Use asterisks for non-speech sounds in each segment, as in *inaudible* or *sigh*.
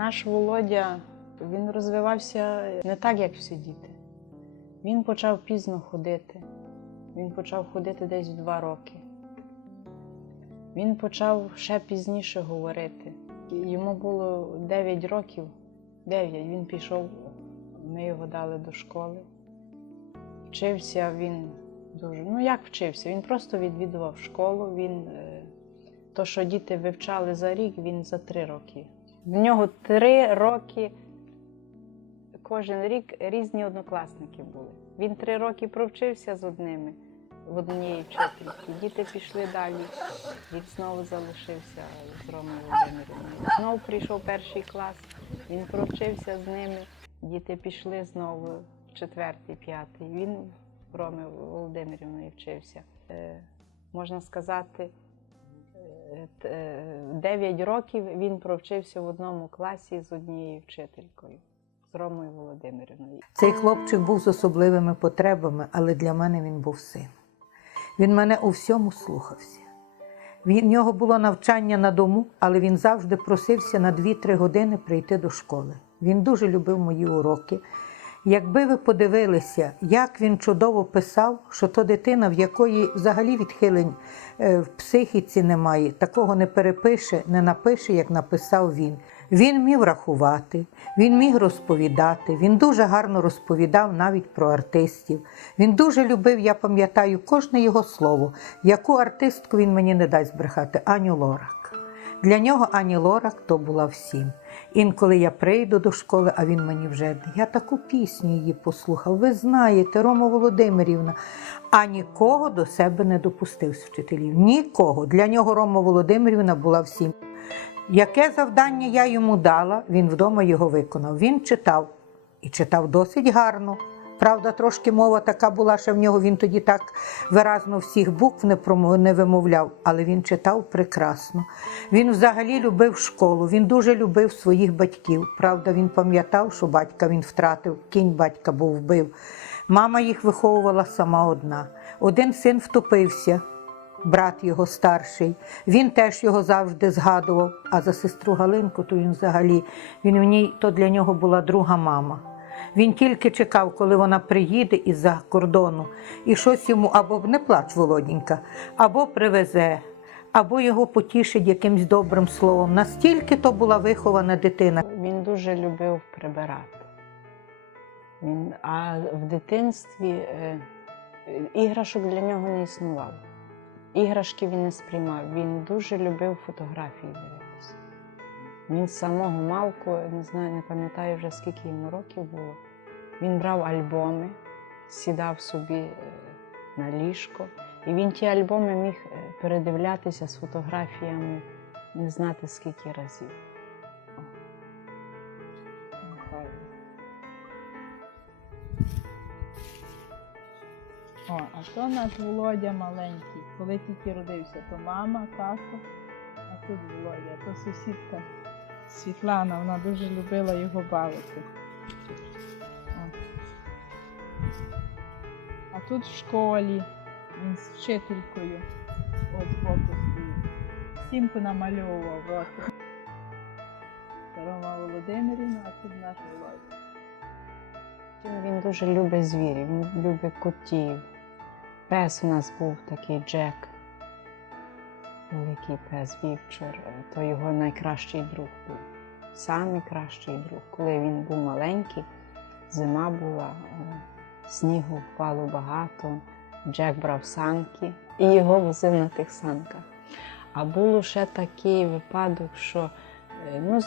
Наш Володя він розвивався не так, як всі діти. Він почав пізно ходити. Він почав ходити десь в два роки. Він почав ще пізніше говорити. Йому було 9 років. 9. Він пішов, ми його дали до школи. Вчився він дуже. Ну як вчився? Він просто відвідував школу. Він, е, то, що діти вивчали за рік, він за три роки. В нього три роки кожен рік різні однокласники були. Він три роки провчився з одними в однієї вчительки. Діти пішли далі. Рік знову залишився з Ромою Володимирівною. Знову прийшов перший клас, він провчився з ними. Діти пішли знову в четвертий, п'ятий. Він в Роми Володимирівною вчився. Е, можна сказати, 9 років він провчився в одному класі з однією вчителькою, з Ромою Володимирівною. Цей хлопчик був з особливими потребами, але для мене він був син. Він мене у всьому слухався. В нього було навчання на дому, але він завжди просився на 2-3 години прийти до школи. Він дуже любив мої уроки. Якби ви подивилися, як він чудово писав, що то дитина, в якої взагалі відхилень е, в психіці немає, такого не перепише, не напише, як написав він. Він міг рахувати, він міг розповідати, він дуже гарно розповідав навіть про артистів. Він дуже любив, я пам'ятаю, кожне його слово, яку артистку він мені не дасть збрехати, Аню Лорак. Для нього Ані Лорак то була всім. Інколи я прийду до школи, а він мені вже я таку пісню її послухав. Ви знаєте, Рома Володимирівна, а нікого до себе не допустив з вчителів. Нікого. Для нього Рома Володимирівна була всім. Яке завдання я йому дала, він вдома його виконав. Він читав і читав досить гарно. Правда, трошки мова така була, що в нього він тоді так виразно всіх букв не, не вимовляв, але він читав прекрасно. Він взагалі любив школу, він дуже любив своїх батьків. Правда, він пам'ятав, що батька він втратив, кінь батька був вбив. Мама їх виховувала сама одна. Один син втопився, брат його старший. Він теж його завжди згадував. А за сестру Галинку, то він взагалі він в ній то для нього була друга мама. Він тільки чекав, коли вона приїде із-за кордону, і щось йому або не плач, Володінька, або привезе, або його потішить якимсь добрим словом. Настільки то була вихована дитина. Він дуже любив прибирати. Він, а в дитинстві е, іграшок для нього не існувало. Іграшки він не сприймав. Він дуже любив фотографії. Він з самого малку, не знаю, не пам'ятаю вже скільки йому років було. Він брав альбоми, сідав собі е, на ліжко, і він ті альбоми міг е, передивлятися з фотографіями не знати скільки разів. О, а то наш Володя маленький. Коли тільки родився, то мама, тато, а тут Володя, то сусідка Світлана, вона дуже любила його бавити. А тут в школі він з вчителькою от збоку стоїть. Всім понамальовував. От. Рома Володимирівна, а тут наш Володя. Він дуже любить звірів, він любить котів. Пес у нас був такий Джек. Великий пес Вівчор. То його найкращий друг був. Самий кращий друг. Коли він був маленький, зима була, е, снігу впало багато. Джек брав санки і його возив на тих санках. А було ще такий випадок, що е, ну,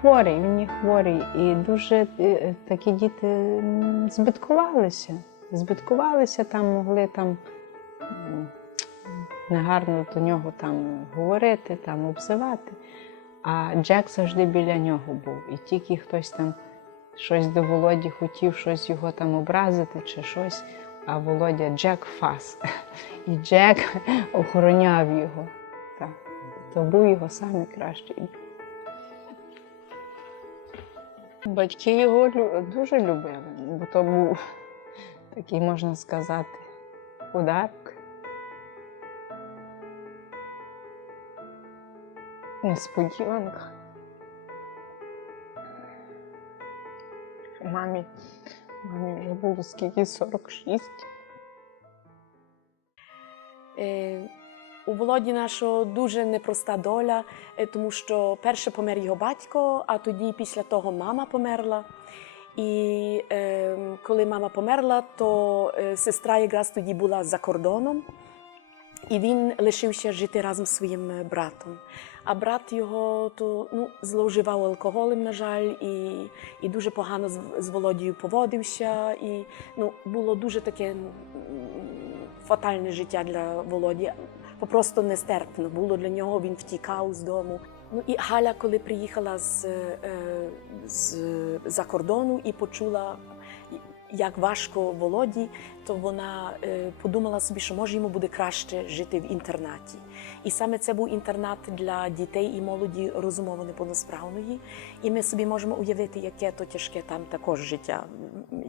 хворий, він хворий, і дуже е, такі діти збиткувалися. Збиткувалися, там могли там негарно до нього там говорити, там обзивати. А Джек завжди біля нього був. І тільки хтось там щось до Володі хотів щось його там образити чи щось, а Володя Джек фас. І Джек *laughs* охороняв його. Так. То був його найкращий. Батьки його дуже любили, бо то був такий, можна сказати, подарок. Несподіванка. Мамі, мамі вже було скільки 46. Е, У Володі нашого дуже непроста доля, е, тому що перше помер його батько, а тоді після того мама померла. І е, коли мама померла, то е, сестра якраз тоді була за кордоном, і він лишився жити разом з своїм братом. А брат його то ну, зловживав алкоголем, на жаль, і, і дуже погано з, з Володією поводився. І ну, було дуже таке м, фатальне життя для Володі. Попросту нестерпно було для нього. Він втікав з дому. Ну і Галя, коли приїхала з, е, з за кордону і почула, як важко Володі, то вона е, подумала собі, що може йому буде краще жити в інтернаті. І саме це був інтернат для дітей і молоді розумово неповносправної. І ми собі можемо уявити, яке то тяжке там також життя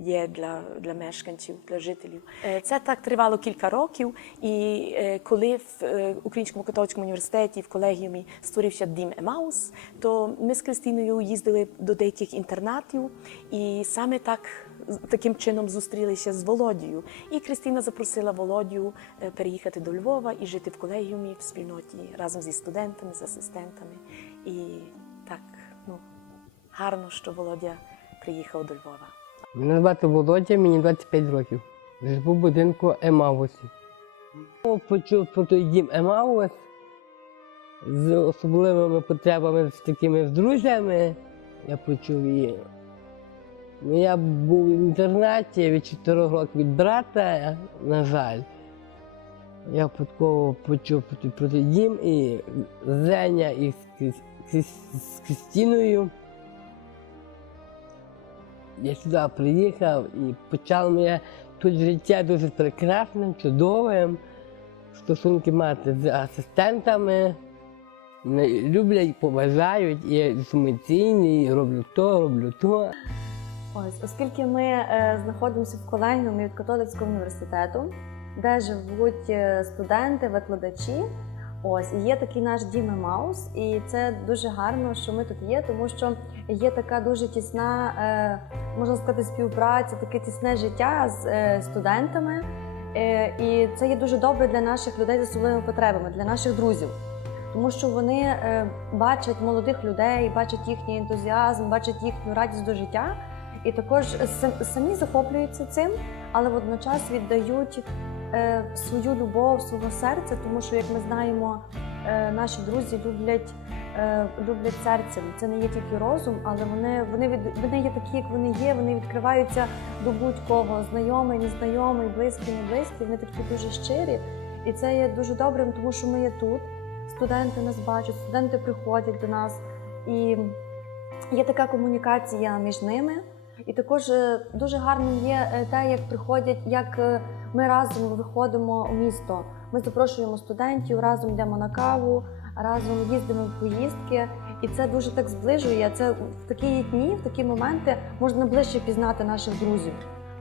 є для, для мешканців, для жителів. Е, Це так тривало кілька років. І е, коли в Українському католицькому університеті в колегіумі створився дім Емаус, то ми з Кристиною їздили до деяких інтернатів, і саме так таким чином зустрілися з Володією. І Кристина запросила Володю е, переїхати до Львова і жити в колегіумі в спільноті разом зі студентами, з асистентами. І так, ну гарно, що Володя приїхав до Львова. Мене звати Володя, мені 25 років. Живу в будинку Емаусі. Почув про той дім Емаус з особливими потребами, з такими друзями. Я почув її. Ну, я був в інтернаті від 4 років від брата, на жаль. Я випадково почув про той- дім і Зеня Крис- з Кристиною. Я сюди приїхав і почав моє тут життя дуже прекрасним, чудовим. Стосунки мати з асистентами. Люблять, поважають, і я і роблю то, роблю то. Ось, оскільки ми е, знаходимося в колегіумі від католицького університету, де живуть е, студенти, викладачі. Ось і є такий наш дім Маус, і це дуже гарно, що ми тут є, тому що є така дуже тісна, е, можна сказати, співпраця, таке тісне життя з е, студентами. Е, і це є дуже добре для наших людей з особливими потребами, для наших друзів. Тому що вони е, бачать молодих людей, бачать їхній ентузіазм, бачать їхню радість до життя, і також самі захоплюються цим, але водночас віддають е, свою любов, свого серця, тому що, як ми знаємо, е, наші друзі люблять, е, люблять серцем. Це не є тільки розум, але вони, вони, від, вони є такі, як вони є, вони відкриваються до будь-кого, знайомий, незнайомий, близький, не близький. Вони такі дуже щирі. І це є дуже добрим, тому що ми є тут. Студенти нас бачать, студенти приходять до нас. І є така комунікація між ними. І також е, дуже гарним є е, те, як приходять, як е, ми разом виходимо у місто. Ми запрошуємо студентів, разом йдемо на каву, разом їздимо в поїздки. І це дуже так зближує. Це в такі дні, в такі моменти можна ближче пізнати наших друзів.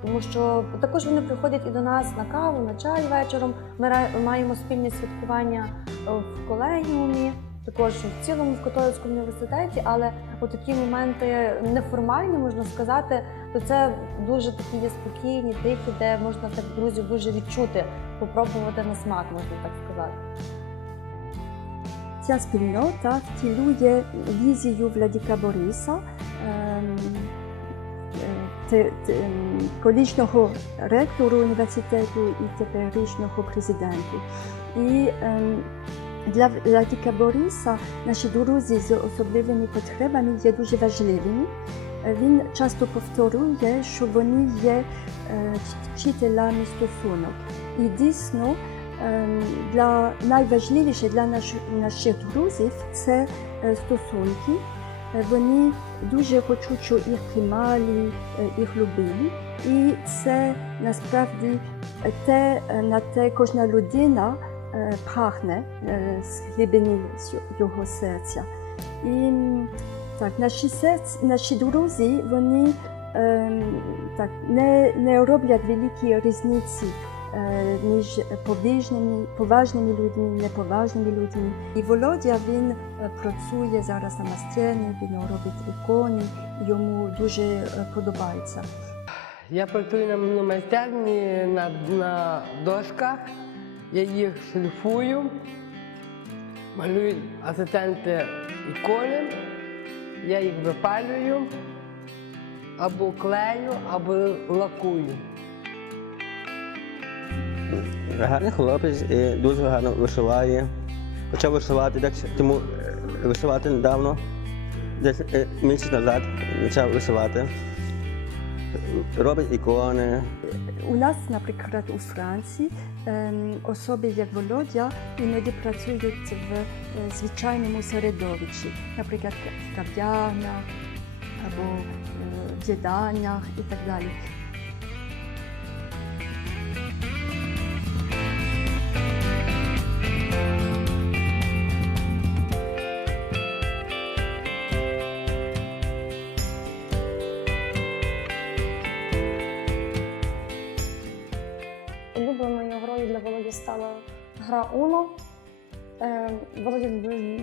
Тому що також вони приходять і до нас на каву, на чай вечором. Ми маємо спільне святкування в колегіумі, також в цілому в католицькому університеті, але такі моменти неформальні, можна сказати, то це дуже такі є спокійні, тихі, де можна так друзів дуже відчути, попробувати на смак, можна так сказати. Ця спільнота втілює візію Владіка Бориса, ем, е, те- ем, колишнього ректору університету і теперішнього президенту. І ем, для Владіка Бориса наші друзі з особливими потребами є дуже важливими. Е, Він часто повторює, що вони є е, вчителями стосунок. І дійсно Ем, для найважливіше для наших, друзів це е, стосунки. Вони дуже хочуть, щоб їх приймали, їх любили. І це насправді те, на те кожна людина прагне е, з глибини його серця. І так, наші серця, наші друзі, вони ем, так, не, не роблять великі різниці е, між поважними, поважними людьми, неповажними людьми. І Володя він е, працює зараз на сцені, він робить ікони, йому дуже е, подобається. Я працюю на майстерні на, на дошках, я їх шліфую, малюю асистенти ікони, я їх випалюю, або клею, або лакую. Гарний хлопець, і дуже гарно вишиває. Почав вишивати, тому е, вишивати недавно, десь е, місяць назад почав вишивати. Робить ікони. У нас, наприклад, у Франції особи, як Володя, іноді працюють в звичайному середовищі, наприклад, в кав'ярнях або в їданнях і так далі. Уно. Е, Володя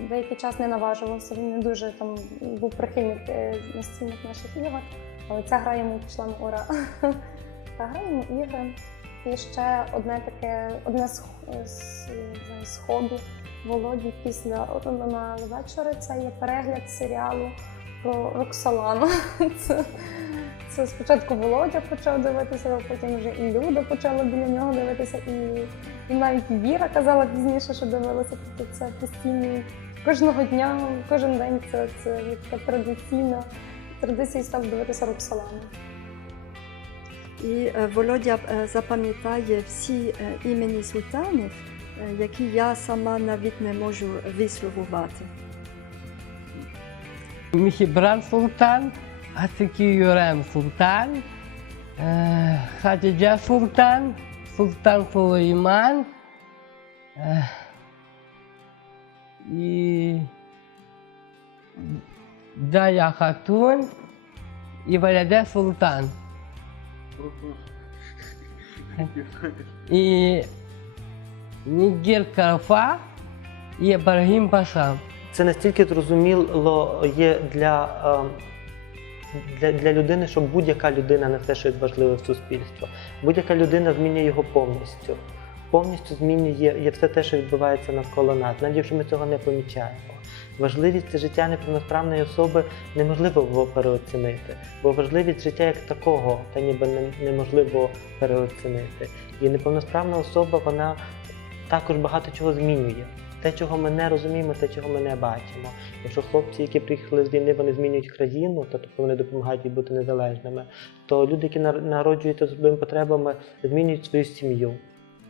деякий час не наважувався, він не дуже там був прихильник е, настільних наших ігор, але ця гра йому пішла на ура. *laughs* Та граємо ігри. І ще одне таке, одне з, з, з хобі Володі після на вечора це є перегляд серіалу про Роксолану. *laughs* Це, це спочатку Володя почав дивитися, а потім вже і Люда почала біля нього дивитися, і, і навіть Віра казала пізніше, що дивилася. Тобто це постійно кожного дня, кожен день це, це така традиційна традиція став дивитися Роксолану. І е, Володя е, запам'ятає всі е, імені султанів, які я сама навіть не можу висловувати. Міхібран Султан, Асики Юрем Султан, Хатіджа Султан, Султан е, і Дая Хатун і Валяде Султан. І Нігір Карафа і Ібрагім Паша. це настільки зрозуміло є для, е, для, для людини, що будь-яка людина несе щось важливе в суспільство. Будь-яка людина змінює його повністю. Повністю змінює є все те, що відбувається навколо нас, навіть якщо ми цього не помічаємо. Важливість життя неповносправної особи неможливо було переоцінити, бо важливість життя як такого та ніби неможливо переоцінити. І неповносправна особа вона також багато чого змінює. Те, чого ми не розуміємо, те, чого ми не бачимо. Якщо хлопці, які приїхали з війни, вони змінюють країну, тобто вони допомагають їй бути незалежними, то люди, які нар- народжуються особливими потребами, змінюють свою сім'ю.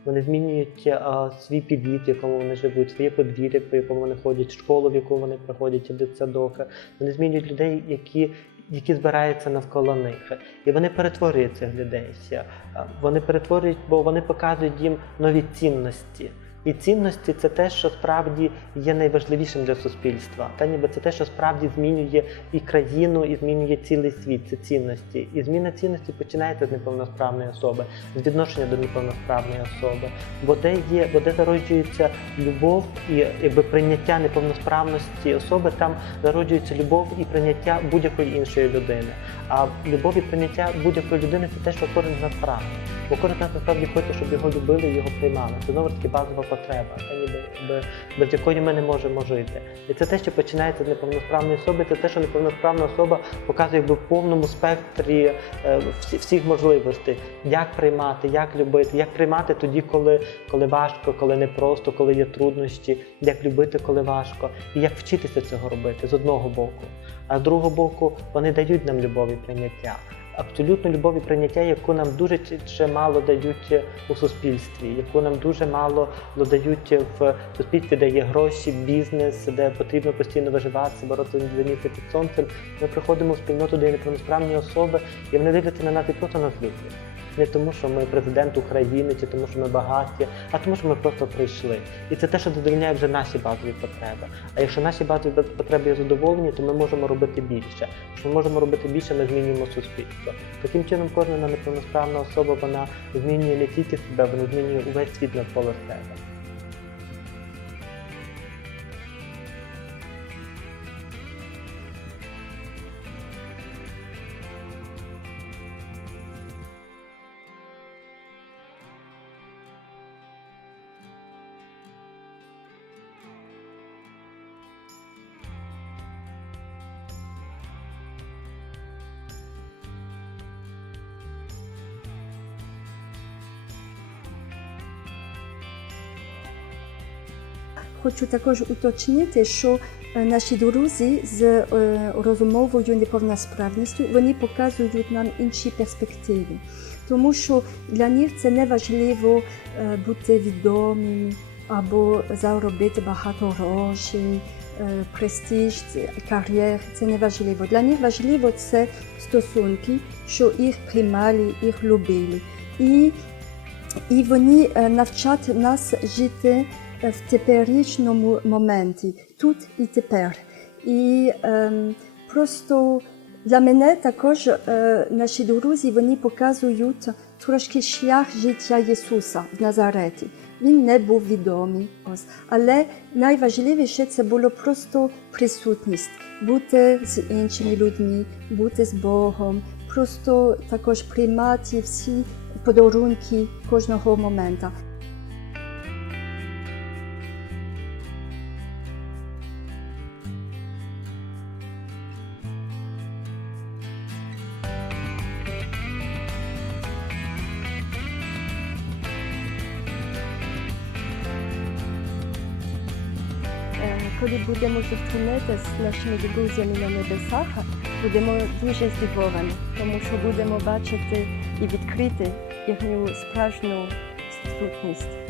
Вони змінюють а, свій під'їзд, в якому вони живуть, своє подвір'я, по якому вони ходять, школу, в яку вони приходять, дитсадок. Вони змінюють людей, які, які збираються навколо них. І вони перетворюють цих людей. Вони перетворюють, бо вони показують їм нові цінності. І цінності це те, що справді є найважливішим для суспільства. Та ніби це те, що справді змінює і країну, і змінює цілий світ. Це цінності. І зміна цінності починається з неповносправної особи, з відношення до неповносправної особи. Бо де є, бо де зароджується любов і якби прийняття неповносправності особи, там зароджується любов і прийняття будь-якої іншої людини. А любов і прийняття будь-якої людини це те, що кожен з нас прагне. Бо кожен нас насправді хоче, щоб його любили його приймали. Це знову ж таки базова потреба, та ніби без, якої ми не можемо жити. І це те, що починається з неповносправної особи, це те, що неповносправна особа показує якби в повному спектрі е, всіх можливостей, як приймати, як любити, як приймати тоді, коли, коли важко, коли непросто, коли є труднощі, як любити, коли важко, і як вчитися цього робити з одного боку. А з другого боку, вони дають нам любов прийняття. Абсолютно любов і прийняття, яку нам дуже чимало мало дають у суспільстві, яку нам дуже мало дають в суспільстві, де є гроші, бізнес, де потрібно постійно виживатися, боротися за місце під сонцем. Ми приходимо в спільноту, де є неповносправні особи, і вони дивляться на нас і просто нас люблять. Не тому, що ми президент України, чи тому, що ми багаті, а тому, що ми просто прийшли. І це те, що задовільняє вже наші базові потреби. А якщо наші базові потреби є задоволені, то ми можемо робити більше. Якщо ми можемо робити більше, ми змінюємо суспільство. Таким чином, кожна неповносправна особа вона змінює не тільки себе, вона змінює увесь світ навколо себе. Хочу також уточнити, що е, наші друзі з е, розумовою неповносправністю вони показують нам інші перспективи, тому що для них це не важливо е, бути відомими або заробити багато грошей, престиж, кар'єр. Це не важливо. Для них важливо це стосунки, що їх приймали, їх любили. І, і вони навчать нас жити в теперішньому моменті, тут і тепер. І ем, просто для мене також е, наші друзі вони показують трошки шлях життя Ісуса в Назареті. Він не був відомий, ось. але найважливіше це було просто присутність, бути з іншими людьми, бути з Богом, просто також приймати всі подарунки кожного моменту. Будемо зустрінати з нашими друзями на небесах, будемо дуже здивовані, тому що будемо бачити і відкрити їхню справжню сутність.